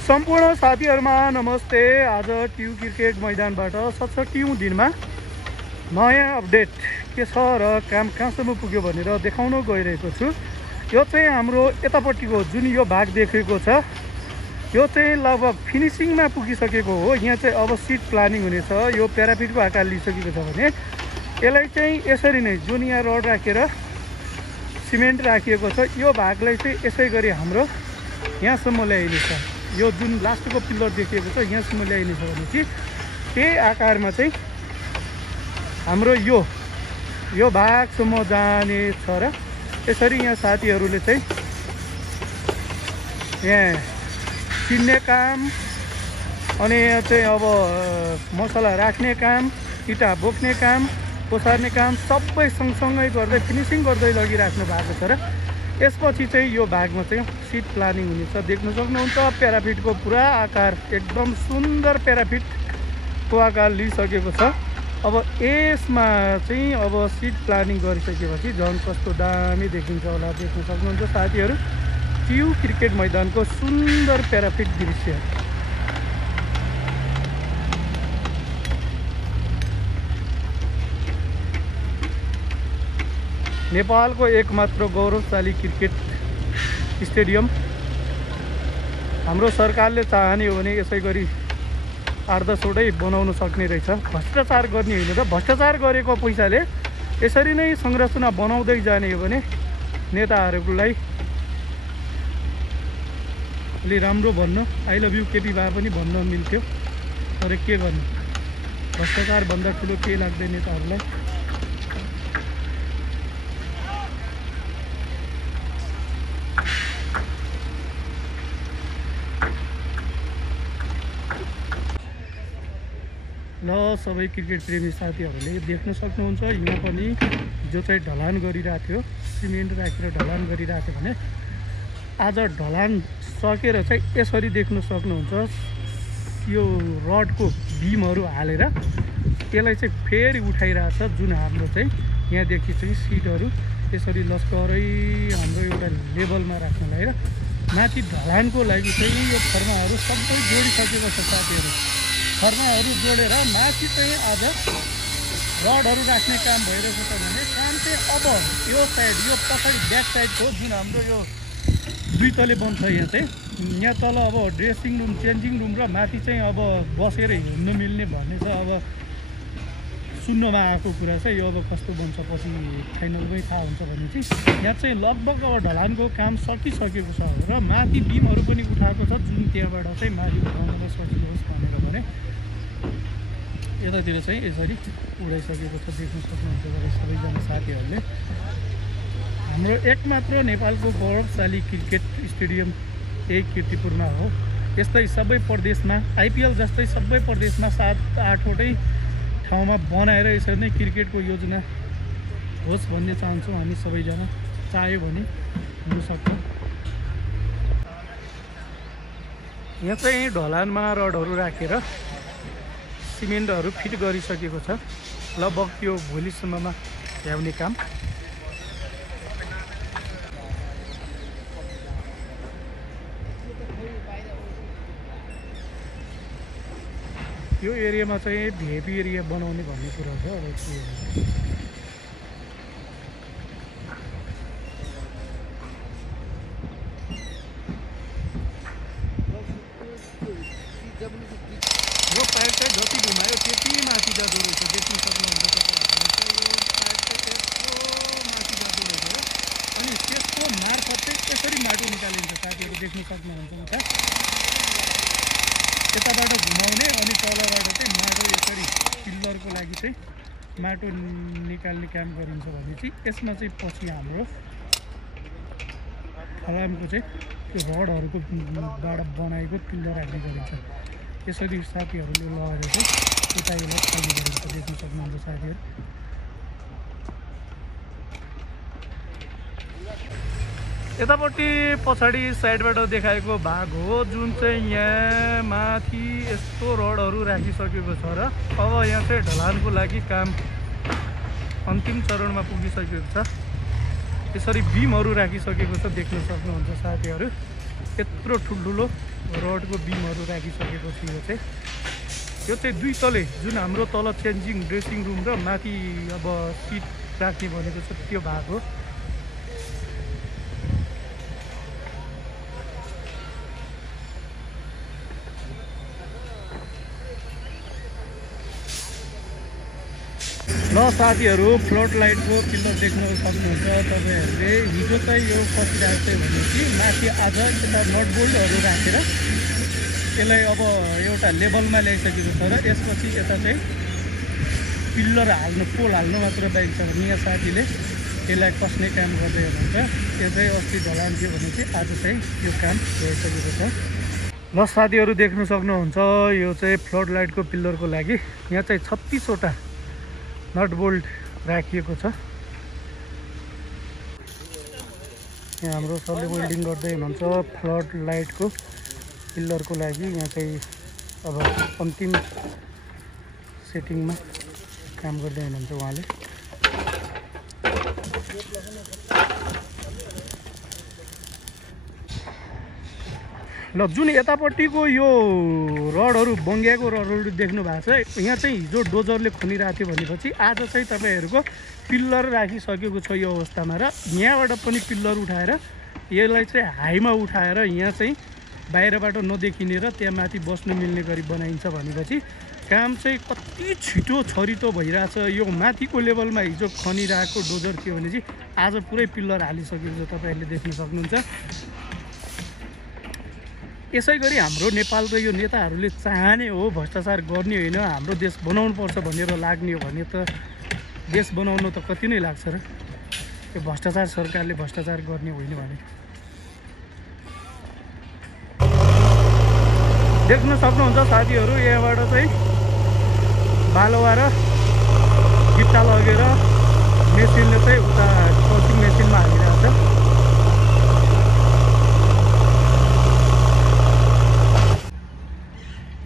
सम्पूर्ण साथीहरुमा नमस्ते। आज ट्यु क्रिकेट मैदानबाट 67औं दिनमा नयाँ अपडेट के छ र काम कहाँसम्म पुग्यो भनेर देखाउन गइरहेको छु। यो चाहिँ हाम्रो यतापट्टिको जुन यो भाग देखेको छ यो चाहिँ लगभग फिनिसिङमा पुगिसकेको हो। यहाँ चाहिँ अब सिट प्लानिङ हुनेछ। यो प्याराफिटको आकार लिइसकेको छ भने यसलाई चाहिँ यसरी नै जुन यहाँ रड राखेर सिमेन्ट राखिएको छ यो भागलाई चाहिँ यसै गरी हाम्रो यहाँसम्म ल्याइनेछ। यो जुन लास्टको पिलर देखिएको छ यहाँसम्म ल्याइनेछ भने चाहिँ त्यही आकारमा चाहिँ हाम्रो यो भागसम्म जाने छ र यसरी यहाँ साथीहरूले चाहिँ यहाँ चिन्ने काम अनि यहाँ चाहिँ अब मसला राख्ने काम, इँटा बोक्ने काम, ओसार्ने काम सबै सँगसँगै गर्दै फिनिसिङ गर्दै लगिराख्नु भएको छ र यसपछि चाहिँ यो भागमा चाहिँ सिट प्लानिङ हुनेछ। देख्न सक्नुहुन्छ प्याराफिटको पुरा आकार एकदम सुन्दर प्याराफिटको आकार लिइसकेको छ। अब यसमा चाहिँ अब सिट प्लानिङ गरिसकेपछि झन् कस्तो दामी देखिन्छ होला। देख्न सक्नुहुन्छ साथीहरू ट्यु क्रिकेट मैदानको सुन्दर प्याराफिट दृश्य। नेपालको एकमात्र गौरवशाली क्रिकेट स्टेडियम हाम्रो सरकारले चाहने हो भने यसै गरी 8-10वटै बनाउन सक्ने रहेछ। भ्रष्टाचार गर्ने होइन र भ्रष्टाचार गरेको पैसाले यसरी नै संरचना बनाउँदै जाने हो भने नेताहरूलाई अलि राम्रो भन्न आई लभ यु केपी बा पनि भन्न मिल्थ्यो। तर के गर्नु, भ्रष्टाचार भन्दा ठुलो केही लाग्दैन नेताहरूलाई। ल सबै क्रिकेट प्रेमी साथीहरूले देख्न सक्नुहुन्छ यहाँ पनि जो चाहिँ ढलान गरिरहेको थियो, सिमेन्ट राखेर ढलान गरिरहेको थियो भने आज ढलान सकेर चाहिँ यसरी देख्न सक्नुहुन्छ यो रडको बिमहरू हालेर त्यसलाई चाहिँ फेरि उठाइरहेछ। जुन हाम्रो चाहिँ यहाँदेखि चाहिँ सिटहरू यसरी लस्करै हाम्रो एउटा लेभलमा राख्नलाई र माथि ढलानको लागि चाहिँ यो फर्माहरू सबै जोडिसकेको छ साथीहरू। फर्माहरू जोडेर माथि चाहिँ आज रडहरू राख्ने काम भइरहेको छ भने काम चाहिँ अब यो साइड यो पछाडि ब्याक साइडको जुन हाम्रो यो दुई तले बन्छ यहाँ चाहिँ यहाँ तल अब ड्रेसिङ रुम, चेन्जिङ रुम र माथि चाहिँ अब बसेर हिँड्न मिल्ने भन्ने छ। अब सुन्नमा आएको कुरा चाहिँ यो अब कस्तो बन्छ पछि फाइनलमै थाहा हुन्छ भने चाहिँ यहाँ चाहिँ लगभग अब ढलानको काम सकिसकेको छ र माथि बिमहरू पनि उठाएको छ जुन त्यहाँबाट चाहिँ माथि उठाउनलाई सजिलो होस् भनेर भने यतातिर चाहिँ यसरी उडाइसकेको छ। देख्न सक्नुहुन्छ सबैजना साथीहरूले हाम्रो एकमात्र नेपालको गौरवशाली क्रिकेट स्टेडियम यही कीर्तिपुरमा हो। यस्तै सबै प्रदेशमा आइपिएल जस्तै सबै प्रदेशमा 7-8वटै ठाउँमा बनाएर यसरी नै क्रिकेटको योजना होस् भन्ने चाहन्छौँ हामी सबैजना। चाह्यो भने हुनसक्छ। यहाँ चाहिँ ढलानमा रडहरू राखेर सिमेन्टहरू फिट गरिसकेको छ। लगभग यो भोलिसम्ममा ल्याउने काम। यो एरियामा चाहिँ भिआइपी एरिया बनाउने भन्ने कुरा छ। अब के यो पाइप चाहिँ जति घुमायो त्यति माथि जाँदो रहेछ। देख्न सक्नुहुन्छ माथि जाँदो रहेछ हो। अनि त्यसको मार्फत चाहिँ यसरी माटो निकालिन्छ साथीहरू देख्न सक्नुहुन्छ उता यताबाट घुमाउने अनि तलबाट चाहिँ माटो यसरी पिल्लरको लागि चाहिँ माटो निकाल्ने काम गरिन्छ भने चाहिँ यसमा चाहिँ पछि हाम्रो फलामको चाहिँ त्यो रडहरूको बाट बनाएको पिल्लर हाल्ने गरिन्छ। यसरी साथीहरूले लगाएर चाहिँ यता यसलाई खाने गरिन्छ। देख्न सक्नुहुन्छ साथीहरू यतापट्टि पछाडि साइडबाट देखाएको भाग हो जुन चाहिँ यहाँ माथि यस्तो रडहरू राखिसकेको छ र अब यहाँ चाहिँ ढलानको लागि काम अन्तिम चरणमा पुगिसकेको छ। यसरी बिमहरू राखिसकेको छ देख्न सक्नुहुन्छ साथीहरू। यत्रो ठुल्ठुलो रडको बिमहरू राखिसकेको छु। यो चाहिँ दुई तले जुन हाम्रो तल चेन्जिङ ड्रेसिङ रुम र माथि अब सिट राख्ने भनेको छ त्यो भाग हो। ल साथीहरू, फ्लड लाइटको पिल्लर देख्न सक्नुहुन्छ तपाईँहरूले। हिजो चाहिँ यो कतिरहेको थियो भनेपछि माथि आज यता नट बोल्टहरू राखेर यसलाई अब एउटा लेभलमा ल्याइसकेको छ र यसपछि यता चाहिँ पिल्लर हाल्नु पोल हाल्नु मात्र बाइक छ भने यहाँ साथीले यसलाई कस्ने काम गर्दै हुनुहुन्छ। त्यो चाहिँ अस्ति ढलान थियो भने चाहिँ आज चाहिँ यो काम भइसकेको छ। ल साथीहरू, देख्न सक्नुहुन्छ यो चाहिँ फ्लड लाइटको पिल्लरको लागि यहाँ चाहिँ 36वटा नट बोल्ट राखिएको छ। यहाँ हाम्रो सरले वेल्डिङ गर्दै हुनुहुन्छ फ्लड लाइटको पिल्लरको लागि। यहाँ चाहिँ अब अन्तिम सेटिङमा काम गर्दै हुनुहुन्छ उहाँले। ल जुन यतापट्टिको यो रडहरू बङ्ग्याएको रडहरू देख्नु भएको छ, यहाँ चाहिँ हिजो डोजरले खनिरहेको थियो भनेपछि आज चाहिँ तपाईँहरूको पिल्लर राखिसकेको छ यो अवस्थामा। र यहाँबाट पनि पिल्लर उठाएर यसलाई चाहिँ हाईमा उठाएर यहाँ चाहिँ बाहिरबाट नदेखिने र त्यहाँ माथि बस्नु मिल्ने गरी बनाइन्छ भनेपछि काम चाहिँ कति छिटो छरितो भइरहेछ। यो माथिको लेभलमा हिजो खनिरहेको डोजर थियो भने चाहिँ आज पुरै पिल्लर हालिसकेको छ, तपाईँहरूले देख्न सक्नुहुन्छ। यसै गरी हाम्रो नेपाल र यो नेताहरूले चाहने हो भ्रष्टाचार गर्ने होइन, हाम्रो देश बनाउनु पर्छ भनेर लाग्ने हो भने त देश बनाउनु त कति नै लाग्छ र। यो भ्रष्टाचार सरकारले भ्रष्टाचार गर्ने होइन भने देख्न सक्नुहुन्छ साथीहरू। यहाँबाट चाहिँ बालुवा र गिट्टा लगेर मेसिनले चाहिँ उता क्रसिङ मेसिनमा हालिरहेको छ।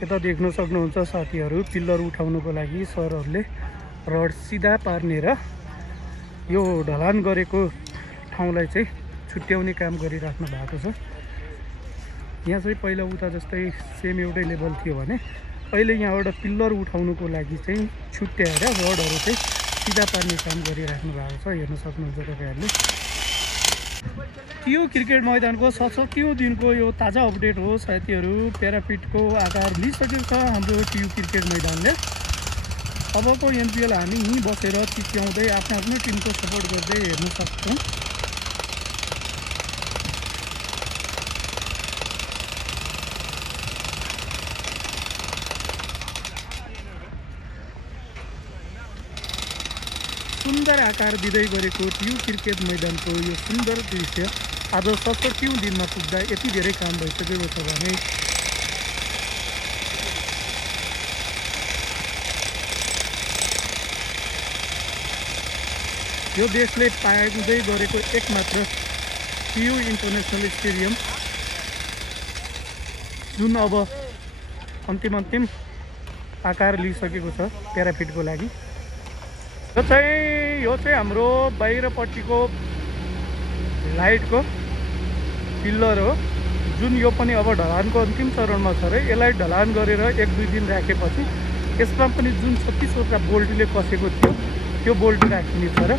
यता देख्न सक्नुहुन्छ साथीहरू, पिल्लर उठाउनुको लागि सरहरूले रड सिधा पार्ने र यो ढलान गरेको ठाउँलाई चाहिँ छुट्याउने काम गरिराख्नु भएको छ। यहाँ चाहिँ पहिला उता जस्तै सेम एउटै लेभल थियो भने अहिले यहाँबाट पिल्लर उठाउनुको लागि चाहिँ छुट्याएर रडहरू चाहिँ सिधा पार्ने काम गरिराख्नु भएको छ। हेर्न सक्नुहुन्छ तपाईँहरूले। यो क्रिकेट मैदानको 67औं दिनको यो ताजा अपडेट हो साथीहरू। प्यारापिटको आकार लिइसकेको छ हाम्रो टियु क्रिकेट मैदानले। अबको एनपिएल हामी यहीँ बसेर चिच्याउँदै आफ्नो आफ्नो टिमको सपोर्ट गर्दै हेर्न सक्छौँ। सुन्दर आकार दिँदै गरेको टियु क्रिकेट मैदानको यो सुन्दर दृश्य आज 67औं दिनमा पुग्दा यति धेरै काम भइसकेको छ भने यो देशले पाउँदै गरेको एकमात्र टियु इन्टरनेसनल स्टेडियम जुन अब अन्तिम आकार लिइसकेको छ प्यारापिटको लागि। यो चाहिँ हाम्रो बाहिरपट्टिको लाइटको पिल्लर हो जुन यो पनि अब ढलानको अन्तिम चरणमा छ र यसलाई ढलान गरेर 1-2 दिन राखेपछि यसमा पनि जुन 36वटा बोल्टले कसेको थियो त्यो बोल्ट राखिने छ र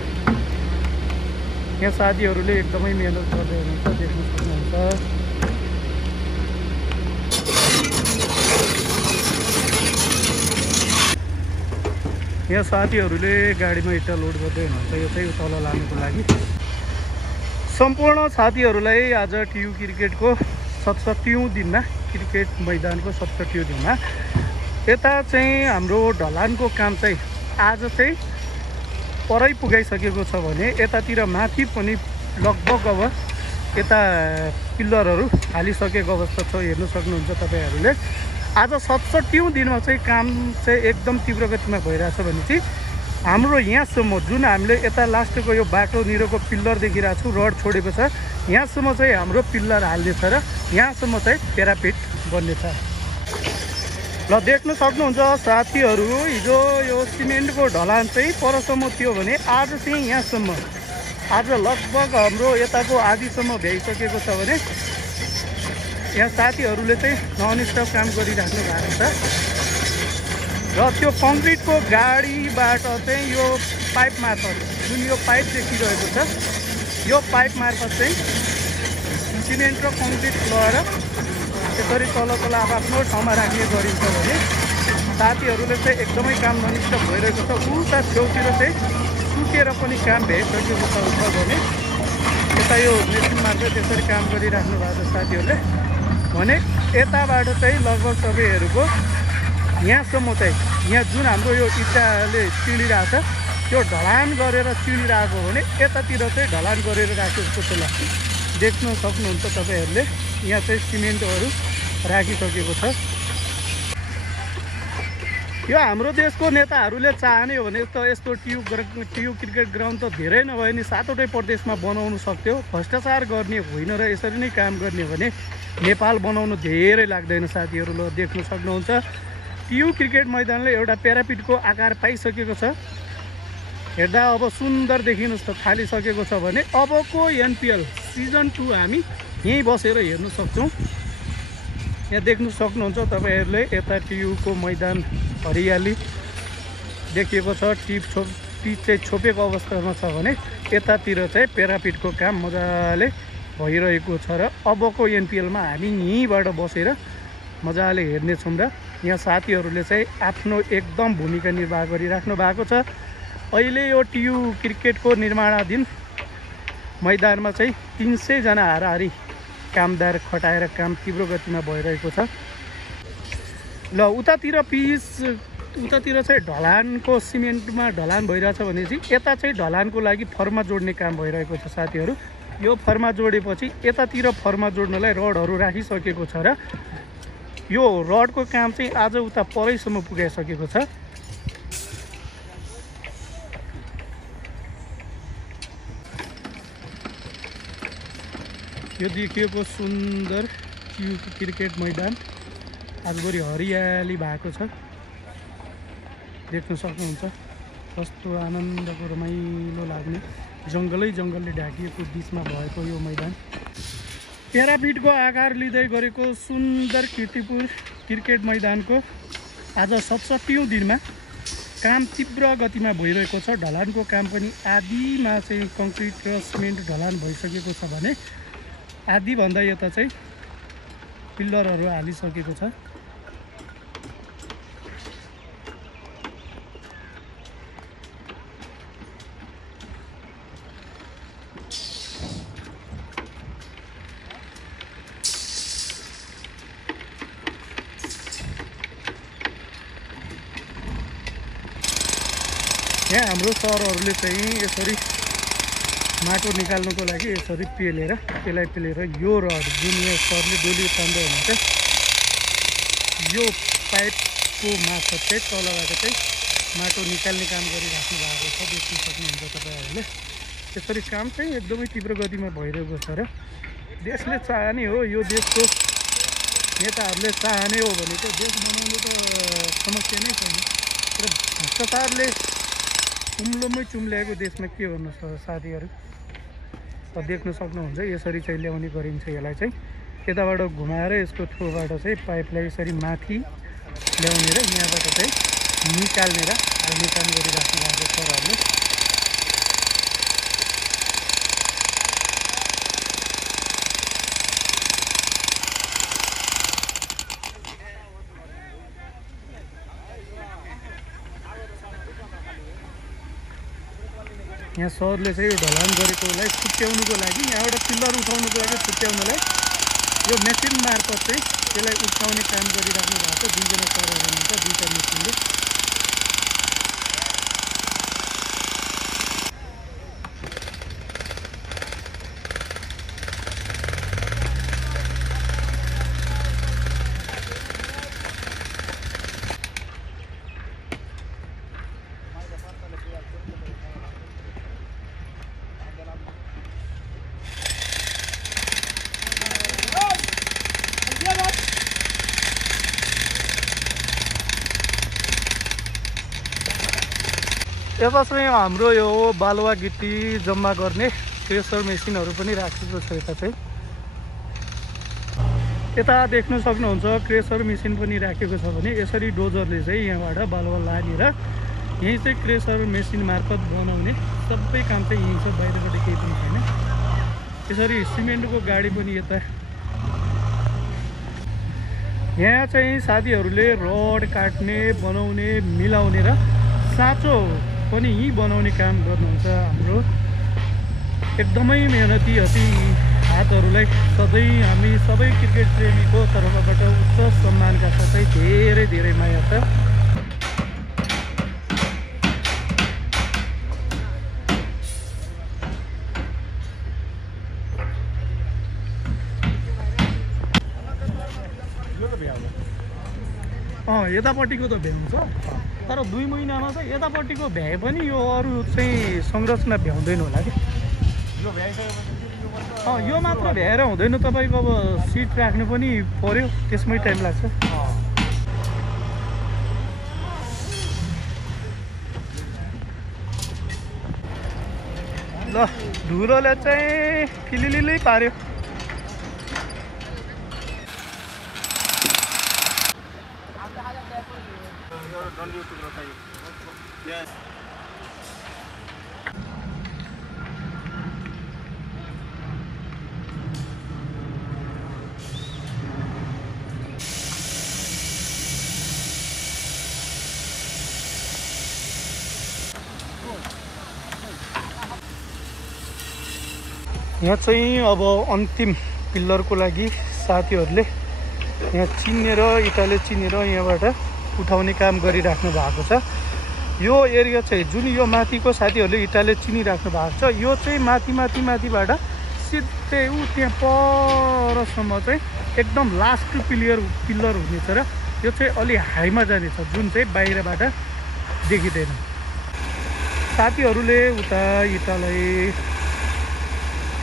यहाँ साथीहरूले एकदमै मेहनत गर्दै हुनुहुन्छ, देख्न सक्नुहुन्छ। यहाँ साथीहरूले गाडीमा इट्टा लोड गर्दै हुनुहुन्छ, यो चाहिँ तल लानुको लागि। सम्पूर्ण साथीहरूलाई आज टियु क्रिकेटको 67औं दिनमा, क्रिकेट मैदानको 67औं दिनमा यता चाहिँ हाम्रो ढलानको काम चाहिँ आज चाहिँ परै पुगाइसकेको छ भने यतातिर माथि पनि लगभग अब यता पिल्लरहरू हालिसकेको अवस्था छ। हेर्न सक्नुहुन्छ तपाईँहरूले। आज 67औं दिनमा चाहिँ काम चाहिँ एकदम तीव्र गतिमा भइरहेछ भने चाहिँ हाम्रो यहाँसम्म जुन हामीले यता लास्टको यो बाटोनिरको पिल्लर देखिरहेको छु, रड छोडेको छ, यहाँसम्म चाहिँ हाम्रो पिल्लर हाल्नेछ र यहाँसम्म चाहिँ प्यारापिट बन्नेछ। ल देख्न सक्नुहुन्छ साथीहरू, हिजो यो सिमेन्टको ढलान चाहिँ परसम्म थियो भने आज चाहिँ यहाँसम्म, आज लगभग हाम्रो यताको आधीसम्म भ्याइसकेको छ भने यहाँ साथीहरूले चाहिँ ननस्टप काम गरिराख्नु भएको छ र त्यो कङ्क्रिटको गाडीबाट चाहिँ यो पाइप मार्फत जुन यो पाइप देखिरहेको छ यो पाइप मार्फत चाहिँ सिमेन्ट र कङ्क्रिट लगाएर यसरी तल आफ्नो ठाउँमा राख्ने गरिन्छ भने साथीहरूले चाहिँ एकदमै काम ननस्टप भइरहेको छ। उता छेउतिर चाहिँ सुकेर पनि काम भइसकेको छ भने यता यो मेसिन मार्फत यसरी काम गरिराख्नु भएको छ साथीहरूले भने यताबाट चाहिँ लगभग तपाईँहरूको यहाँसम्म चाहिँ यहाँ जुन हाम्रो यो इँटाले चिलिरहेको छ त्यो ढलान गरेर चिलिरहेको भने यतातिर चाहिँ ढलान गरेर राखेको छ। देख्न सक्नुहुन्छ तपाईँहरूले यहाँ चाहिँ सिमेन्टहरू राखिसकेको छ। यो हाम्रो देशको नेताहरूले चाहने हो भने यस्तो टियु क्रिकेट ग्राउन्ड त धेरै नभए नि 7वटै प्रदेशमा बनाउनु सक्थ्यो। भ्रष्टाचार गर्ने होइन र यसरी नै काम गर्ने हो भने नेपाल बनाउनु धेरै लाग्दैन साथीहरू। ल देख्न सक्नुहुन्छ टियु क्रिकेट मैदानले एउटा प्यारापिटको आकार पाइसकेको छ। हेर्दा अब सुन्दर देखिनुहोस् त थालिसकेको छ भने अबको एनपिएल सिजन 2 हामी यहीँ बसेर हेर्न सक्छौँ। यहाँ देख्न सक्नुहुन्छ तपाईँहरूले यता टियुको मैदान हरियाली देखिएको छ। टिप चाहिँ छोपेको अवस्थामा छ भने यतातिर चाहिँ प्यारापिटको काम मजाले भइरहेको छ र अबको एनपिएलमा हामी यहीँबाट बसेर मजाले हेर्नेछौँ र यहाँ साथीहरूले चाहिँ आफ्नो एकदम भूमिका निर्वाह गरिराख्नु भएको छ। अहिले यो टियु क्रिकेटको निर्माणाधीन मैदानमा चाहिँ 300 जना हाराहारी कामदार खटाएर काम तीव्र गतिमा भइरहेको छ। ल उतातिर चाहिँ ढलानको सिमेन्टमा ढलान भइरहेछ भने चाहिँ यता चाहिँ ढलानको लागि फर्मा जोड्ने काम भइरहेको छ साथीहरू। यो फर्मा जोडेपछि यतातिर फर्मा जोड्नलाई रडहरू राखिसकेको छ र यो रडको काम चाहिँ आज उता परैसम्म पुगाइसकेको छ। यो देखिएको सुन्दर टियु क्रिकेट मैदान आजभरि हरियाली भएको छ। देख्न सक्नुहुन्छ कस्तो आनन्दको रमाइलो लाग्ने जङ्गलले ढाकिएको बिचमा भएको यो मैदान प्यारापिटको आकार लिँदै गरेको सुन्दर कीर्तिपुर क्रिकेट मैदानको आज 67औं दिनमा काम तीव्र गतिमा भइरहेको छ। ढलानको काम पनि आधीमा चाहिँ कङ्क्रिट र सिमेन्ट ढलान भइसकेको छ भने आधीभन्दा यता चाहिँ पिल्लरहरू हालिसकेको छ। यहाँ हाम्रो सरहरूले चाहिँ यसरी माटो निकाल्नुको लागि यसरी पेलेर यो रड जुन यो सरले डोली तान्दै हुनुहुन्छ यो पाइपको मार्फत चाहिँ तलबाट चाहिँ माटो निकाल्ने काम गरिराख्नु भएको छ। देख्न सक्नुहुन्छ तपाईँहरूले यसरी काम चाहिँ एकदमै तीव्र गतिमा भइरहेको छ र देशले चाहने हो यो देशको नेताहरूले चाहने हो भने चाहिँ देश बनाउनु त समस्या नै छैन र भ्रष्टाचारले उम्लोमै चुम्ल्याएको देशमा के गर्नु साथीहरू देख्न सक्नुहुन्छ। यसरी चाहिँ ल्याउने गरिन्छ। यसलाई चाहिँ यताबाट घुमाएर यसको थ्रुबाट चाहिँ पाइपलाई यसरी माथि ल्याउने र यहाँबाट चाहिँ निकाल्ने र हाल्ने काम गरिराख्नु भएको छ सरहरूले। यहाँ सरले चाहिँ यो ढलान गरेकोलाई छुट्याउनुको लागि यहाँबाट पिल्लर उठाउनुको लागि छुट्याउनलाई यो मेसिन मार्फत चाहिँ त्यसलाई उठाउने काम गरिराख्नु भएको छ। 2 जना सरहरू हुनुहुन्छ 2टा मेसिनले। यता चाहिँ हाम्रो यो बालुवा गिट्टी जम्मा गर्ने प्रेसर मेसिनहरू पनि राखेको छ। यता चाहिँ यता देख्न सक्नुहुन्छ क्रेसर मेसिन पनि राखेको छ भने यसरी डोजरले चाहिँ यहाँबाट बालुवा लानेर यहीँ चाहिँ क्रेसर मेसिन मार्फत बनाउने सबै काम चाहिँ यहीँ छ, बाहिरबाट केही पनि छैन। यसरी सिमेन्टको गाडी पनि यता यहाँ चाहिँ साथीहरूले रड काट्ने, बनाउने, मिलाउने र साँचो पनि यहीँ बनाउने काम गर्नुहुन्छ। हाम्रो एकदमै मेहनती हती हातहरूलाई सधैँ हामी सबै क्रिकेट प्रेमीको तर्फबाट उच्च सम्मानका साथै धेरै धेरै माया छ। यतापट्टिको त भ्याउँछ, तर 2 महिनामा चाहिँ यतापट्टिको भ्याए पनि यो अरू चाहिँ संरचना भ्याउँदैन होला कि। यो मात्र भ्याएर हुँदैन, तपाईँको अब सिट राख्नु पनि पर्यो, त्यसमै टाइम लाग्छ। ल धुलोले चाहिँ फिलिलिलै पार्यो। यहाँ चाहिँ अब अन्तिम पिल्लरको लागि साथीहरूले यहाँ चिनेर इँटाले चिनेर यहाँबाट उठाउने काम गरिराख्नु भएको छ। यो एरिया चाहिँ जुन यो माथिको साथीहरूले इँटाले चिनिराख्नु भएको छ, यो चाहिँ माथिबाट सिधै ऊ त्यहाँ परसम्म चाहिँ एकदम लास्ट पिल्लर हुनेछ र यो चाहिँ अलि हाईमा जानेछ, जुन चाहिँ बाहिरबाट देखिँदैन। साथीहरूले उता इँटालाई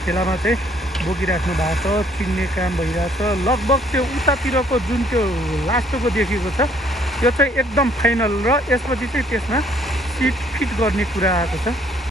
ठेलामा चाहिँ बोकिराख्नु भएको छ, चिन्ने काम भइरहेछ। लगभग त्यो उतातिरको जुन त्यो लास्टको देखिएको छ यो चाहिँ एकदम फाइनल र यसपछि चाहिँ त्यसमा सिट फिट गर्ने कुरा आएको छ।